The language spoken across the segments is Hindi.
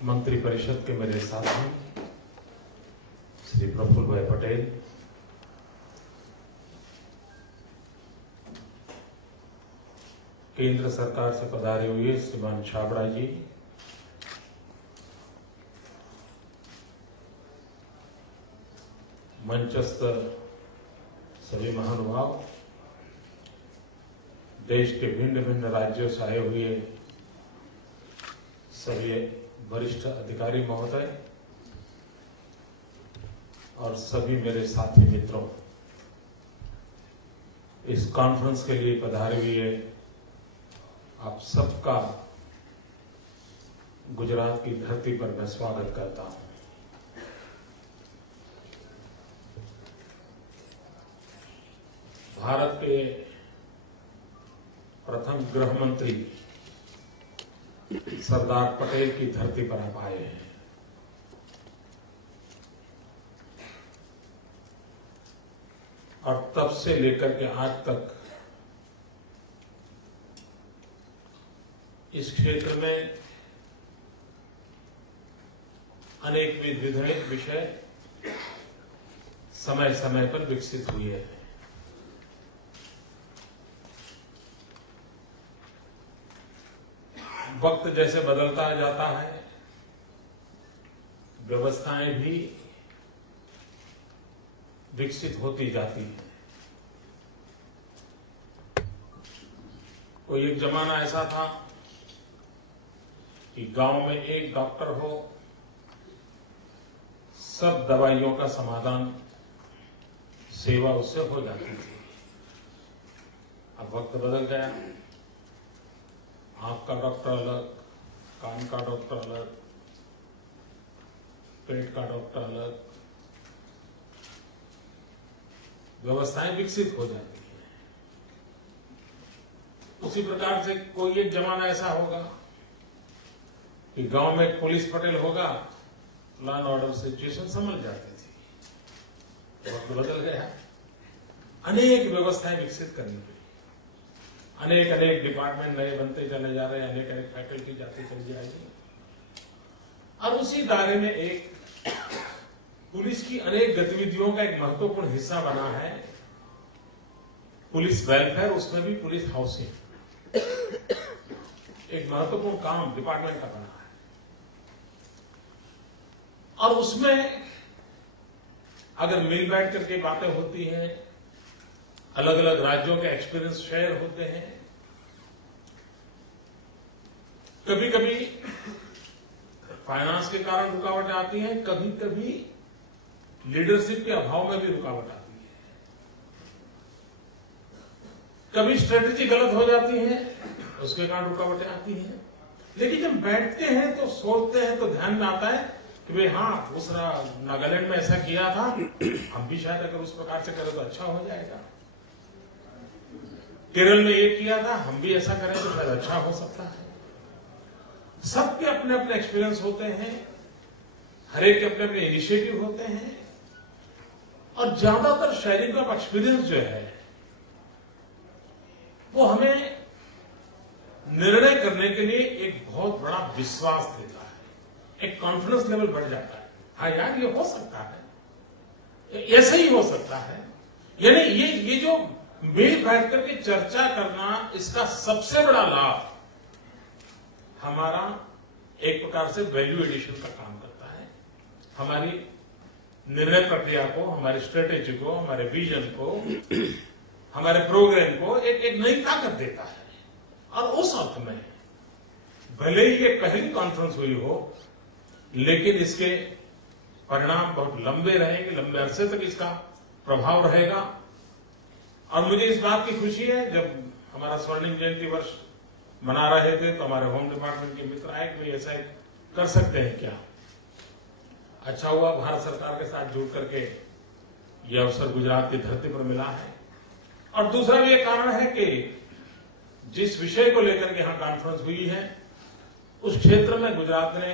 मंत्रिपरिषद के मेरे साथी श्री प्रफुल्ल भाई पटेल, केंद्र सरकार से पधारे हुए श्रीमान छाबड़ा जी, मंचस्थ सभी महानुभाव, देश के भिन्न भिन्न राज्यों से आए हुए सभी वरिष्ठ अधिकारी महोदय और सभी मेरे साथी मित्रों, इस कॉन्फ्रेंस के लिए पधारे हुए आप सबका गुजरात की धरती पर मैं स्वागत करता हूं। भारत के प्रथम गृह मंत्री सरदार पटेल की धरती पर आप आए हैं। और तब से लेकर के आज तक इस क्षेत्र में अनेक विधेयक विषय समय समय पर विकसित हुए हैं। वक्त जैसे बदलता जाता है, व्यवस्थाएं भी विकसित होती जाती है। कोई एक जमाना ऐसा था कि गांव में एक डॉक्टर हो, सब दवाइयों का समाधान, सेवा उससे हो जाती थी। अब वक्त बदल गया, आंख का डॉक्टर अलग, कान का डॉक्टर अलग, पेट का डॉक्टर अलग, व्यवस्थाएं विकसित हो जाती हैं। उसी प्रकार से कोई एक जमाना ऐसा होगा कि गांव में एक पुलिस पटेल होगा, लॉ एंड ऑर्डर सिचुएशन संभल जाती थी। वक्त बदल गया, अनेक व्यवस्थाएं विकसित करनी पड़ी, अनेक डिपार्टमेंट नए बनते चले जा रहे हैं, अनेक फैकल्टी जाती चली जाएगी। और उसी दायरे में एक पुलिस की अनेक गतिविधियों का एक महत्वपूर्ण हिस्सा बना है पुलिस वेलफेयर, उसमें भी पुलिस हाउसिंग एक महत्वपूर्ण काम डिपार्टमेंट का बना है। और उसमें अगर मिल बैठ करके बातें होती हैं, अलग अलग राज्यों के एक्सपीरियंस शेयर होते हैं, कभी कभी फाइनेंस के कारण रुकावटें आती हैं, कभी कभी लीडरशिप के अभाव में भी रुकावट आती है, कभी स्ट्रेटेजी गलत हो जाती है, उसके कारण रुकावटें आती हैं। लेकिन जब बैठते हैं तो सोचते हैं तो ध्यान में आता है कि भाई हाँ, दूसरा नागालैंड में ऐसा किया था, हम भी शायद अगर उस प्रकार से करें तो अच्छा हो जाएगा। केरल में ये किया था, हम भी ऐसा करें तो शायद अच्छा हो सकता है। सबके अपने अपने एक्सपीरियंस होते हैं, हर एक के अपने अपने इनिशिएटिव होते हैं, और ज्यादातर शेयरिंग ऑफ एक्सपीरियंस जो है वो हमें निर्णय करने के लिए एक बहुत बड़ा विश्वास देता है, एक कॉन्फिडेंस लेवल बढ़ जाता है। हाँ यार, ये हो सकता है, ऐसे ही हो सकता है। यानी ये जो मिल बैठ करके चर्चा करना, इसका सबसे बड़ा लाभ हमारा एक प्रकार से वैल्यू एडिशन का काम करता है। हमारी निर्णय प्रक्रिया को, हमारी स्ट्रेटेजी को, हमारे विजन को, हमारे प्रोग्राम को एक नई ताकत देता है। और उस अर्थ में भले ही ये पहली कॉन्फ्रेंस हुई हो, लेकिन इसके परिणाम बहुत लंबे रहेंगे, लंबे अरसे तक इसका प्रभाव रहेगा। और मुझे इस बात की खुशी है, जब हमारा स्वर्णिम जयंती वर्ष मना रहे थे तो हमारे होम डिपार्टमेंट के मित्र आए कि ऐसा कर सकते हैं क्या। अच्छा हुआ भारत सरकार के साथ जुड़ करके ये अवसर गुजरात की धरती पर मिला है। और दूसरा भी एक कारण है कि जिस विषय को लेकर के यहां कॉन्फ्रेंस हुई है, उस क्षेत्र में गुजरात ने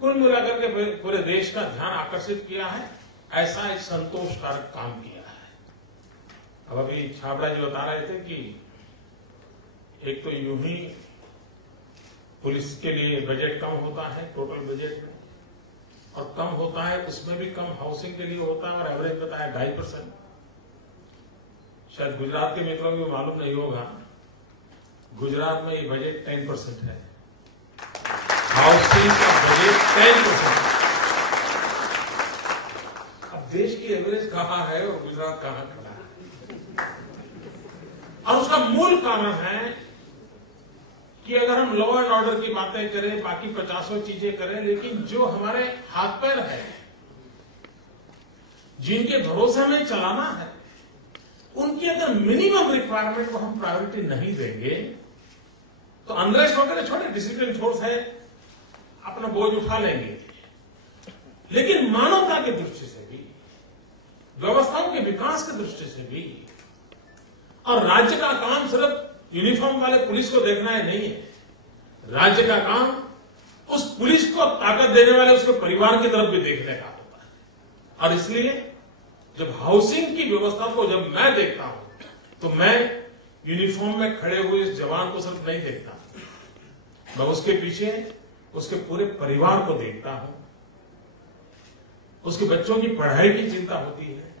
कुल मिलाकर के पूरे देश का ध्यान आकर्षित किया है, ऐसा एक संतोषकारक काम किया है। अब अभी छाबड़ा जी बता रहे थे कि एक तो यूं ही पुलिस के लिए बजट कम होता है टोटल बजट में, और कम होता है उसमें भी कम हाउसिंग के लिए होता है, और एवरेज बताया 2.5%। शायद गुजरात के मित्रों को मालूम नहीं होगा, गुजरात में ये बजट 10% है, हाउसिंग का बजट 10%। अब देश की एवरेज कहां है और गुजरात कहां खड़ा है? और उसका मूल कारण है कि अगर हम लॉ एंड ऑर्डर की बातें करें, बाकी 50 चीजें करें, लेकिन जो हमारे हाथ पैर है, जिनके भरोसे हमें चलाना है, उनकी अगर मिनिमम रिक्वायरमेंट को हम प्रायोरिटी नहीं देंगे तो अनरेस्ट वगैरह छोटे, डिसिप्लिन फोर्स है, अपना बोझ उठा लेंगे। लेकिन मानवता की दृष्टि से भी, व्यवस्थाओं के विकास की दृष्टि से भी, और राज्य का काम सिर्फ यूनिफॉर्म वाले पुलिस को देखना है नहीं है, राज्य का काम उस पुलिस को ताकत देने वाले उसके परिवार की तरफ भी देखने का होता है। और इसलिए जब हाउसिंग की व्यवस्था को जब मैं देखता हूं तो मैं यूनिफॉर्म में खड़े हुए इस जवान को सिर्फ नहीं देखता, मैं उसके पीछे उसके पूरे परिवार को देखता हूं। उसके बच्चों की पढ़ाई की चिंता होती है,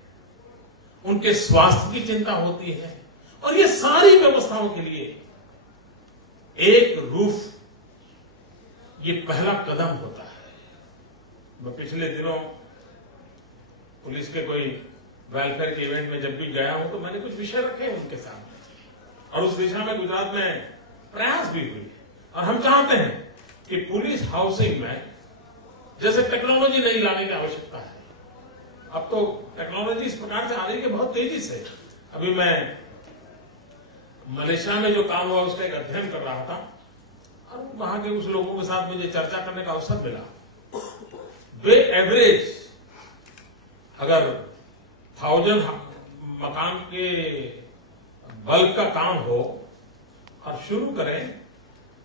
उनके स्वास्थ्य की चिंता होती है, और ये सारी व्यवस्थाओं के लिए एक रूफ ये पहला कदम होता है। मैं पिछले दिनों पुलिस के कोई वेलफेयर के इवेंट में जब भी गया हूं तो मैंने कुछ विषय रखे उनके सामने, और उस दिशा में गुजरात में प्रयास भी हुई। और हम चाहते हैं कि पुलिस हाउसिंग में जैसे टेक्नोलॉजी नहीं लाने की आवश्यकता है, अब तो टेक्नोलॉजी इस प्रकार से आ रही है कि बहुत तेजी से। अभी मैं मलेशिया में जो काम हुआ उसका एक अध्ययन कर रहा था, और वहां के उस लोगों के साथ मुझे चर्चा करने का अवसर मिला। वे एवरेज अगर 1000 मकान के बल्क का काम हो और शुरू करें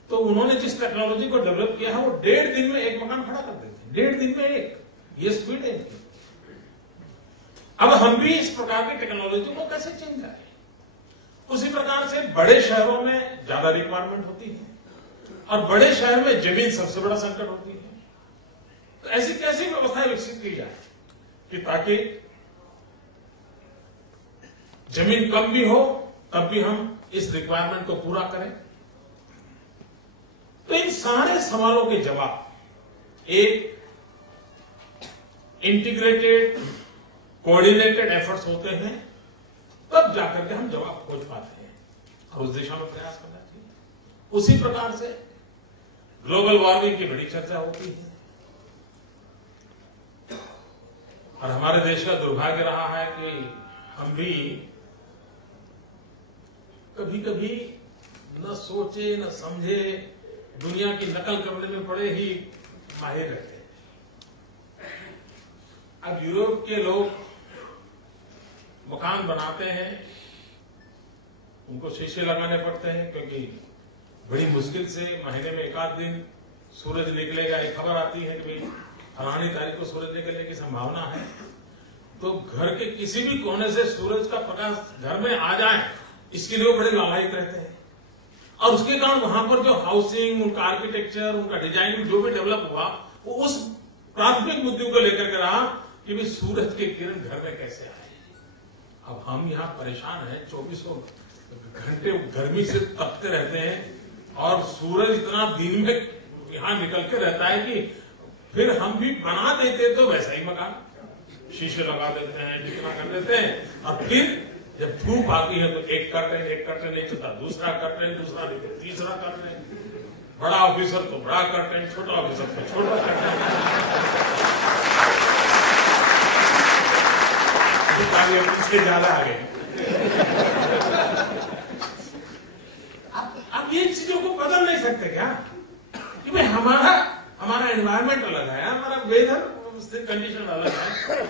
तो उन्होंने जिस टेक्नोलॉजी को डेवलप किया है वो 1.5 दिन में एक मकान खड़ा कर देते हैं। 1.5 दिन में एक, ये स्पीड है इनकी। अब हम भी इस प्रकार की टेक्नोलॉजी को कैसे चेंज करें? उसी प्रकार से बड़े शहरों में ज्यादा रिक्वायरमेंट होती है, और बड़े शहर में जमीन सबसे बड़ा संकट होती है। तो ऐसी कैसी व्यवस्थाएं विकसित की जाए कि ताकि जमीन कम भी हो तब भी हम इस रिक्वायरमेंट को पूरा करें। तो इन सारे सवालों के जवाब एक इंटीग्रेटेड कोऑर्डिनेटेड एफर्ट्स होते हैं, तब जाकर के हम जवाब खोज पाते हैं, और उस दिशा में प्रयास करना चाहिए। उसी प्रकार से ग्लोबल वार्मिंग की बड़ी चर्चा होती है, और हमारे देश का दुर्भाग्य रहा है कि हम भी कभी कभी न सोचे न समझे दुनिया की नकल करने में बड़े ही माहिर रहते हैं। अब यूरोप के लोग मकान बनाते हैं, उनको शीशे लगाने पड़ते हैं, क्योंकि बड़ी मुश्किल से महीने में 1 आध दिन सूरज निकलेगा। एक खबर आती है कि भाई फलानी तारीख को सूरज निकलने की संभावना है, तो घर के किसी भी कोने से सूरज का प्रकाश घर में आ जाए, इसके लिए वो बड़े लालायित रहते हैं। और उसके कारण वहां पर जो हाउसिंग, उनका आर्किटेक्चर, उनका डिजाइन जो भी डेवलप हुआ, वो उस प्राथमिक मुद्दे को लेकर के रहा कि भाई सूरज के किरण घर में कैसे आए। अब हम यहाँ परेशान हैं, 24 घंटे गर्मी से तपते रहते हैं, और सूरज इतना दिन में यहाँ निकल के रहता है कि फिर हम भी बना देते तो वैसा ही मकान, शीशे लगा देते हैं, जितना कर देते हैं, और फिर जब धूप आती है तो एक कर्टेन नहीं चलता, दूसरा कर्टेन, दूसरा नहीं तो तीसरा कर्टेन, बड़ा ऑफिसर तो बड़ा कर्टेन, छोटा ऑफिसर तो छोटा कर्टेन। इसके ज्यादा आगे। अब ये चीजों को बदल नहीं सकते क्या कि भाई हमारा एनवायरमेंट अलग है, हमारा वेदर कंडीशन अलग है,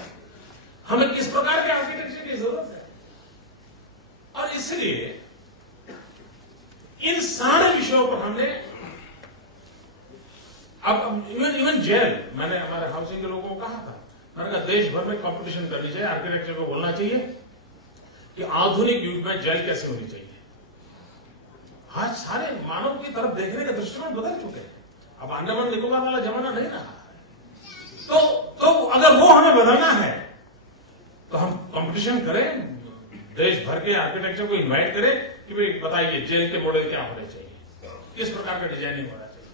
हमें किस प्रकार के आर्किटेक्चर की जरूरत है। और इसलिए इन सारे विषयों पर हमने अब इवन जेल, मैंने हमारे हाउसिंग के लोगों को कहा था, मैंने कहा देश भर में कंपटीशन करनी चाहिए, आर्किटेक्चर को बोलना चाहिए कि आधुनिक युग में जेल कैसे होनी चाहिए। आज सारे मानव की तरफ देखने के दृष्टिकोण बदल चुके हैं। अब अंडमान निकोबार वाला जमाना नहीं रहा। तो अगर वो हमें बदलना है तो हम कंपटीशन करें, देश भर के आर्किटेक्चर को इनवाइट करें कि भाई बताइए जेल के मॉडल क्या होने चाहिए, किस प्रकार का डिजाइनिंग होना चाहिए,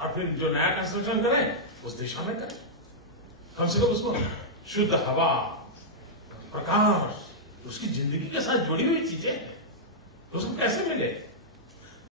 और फिर जो नया कंस्ट्रक्शन करें उस दिशा में करें। कम से कम उसको शुद्ध हवा, प्रकाश, उसकी जिंदगी के साथ जुड़ी हुई चीजें हैं, उसको कैसे मिले।